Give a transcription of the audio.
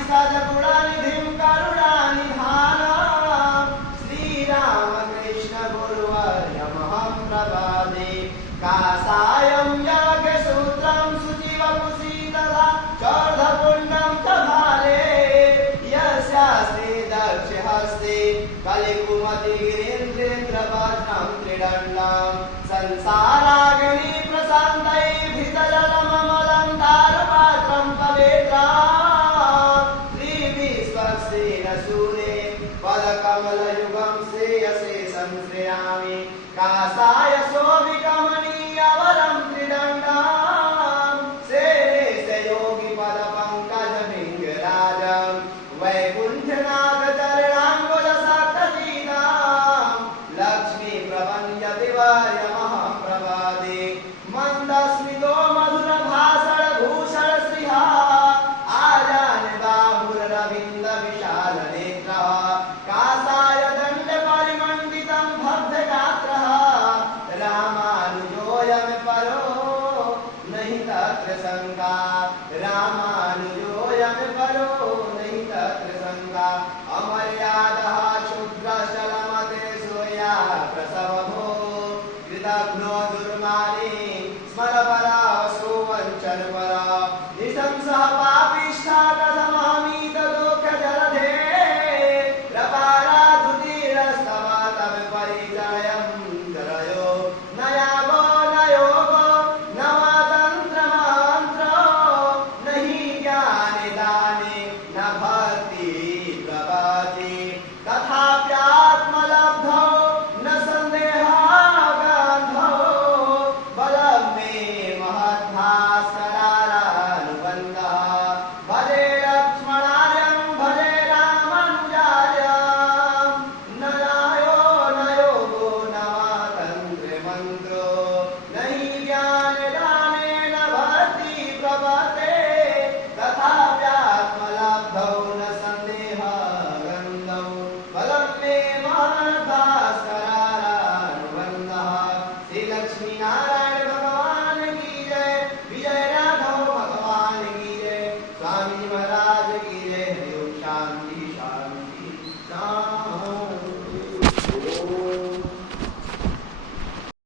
ज्ञानादिसद्गुणनिधिं करुणानिधानम् श्रीरामकृष्ण गुरुवर्यमहं प्रपदे कासायं याज्ञसूत्रं शुचिवपुषि तथा चौर्धपुण्यं च भाले यस्यास्ते दक्षहस्ते कलिकुमतिगिरीन्द्रेन्द्रवज्रं त्रिदण्डं संसाराग्नि प्रशान्तैर्भीतजलममलं दारुपात्रं पवित्रं श्रीविश्वक्सेन सूरे पदकमलयुगं श्रेयसे संश्रयामि कासाय शोभिकमनीयवरं त्रिदण्डं शेषे योगिपदपङ्कजभृङ्गराजं वैकुण्ठनाथचरणाम्बुजसक्तपीतं लक्ष्मीप्रपञ्चतिवर्यमहं प्रपदे मन्दस्मितो मधुरभाषणभूषणश्रियः आजानबाहुररविन्दविशालनेत्रः कासाय दण्डपरिमण्डितं भव्यगात्रः रामानुजोऽयं परो नहि तत्र शङ्का रामा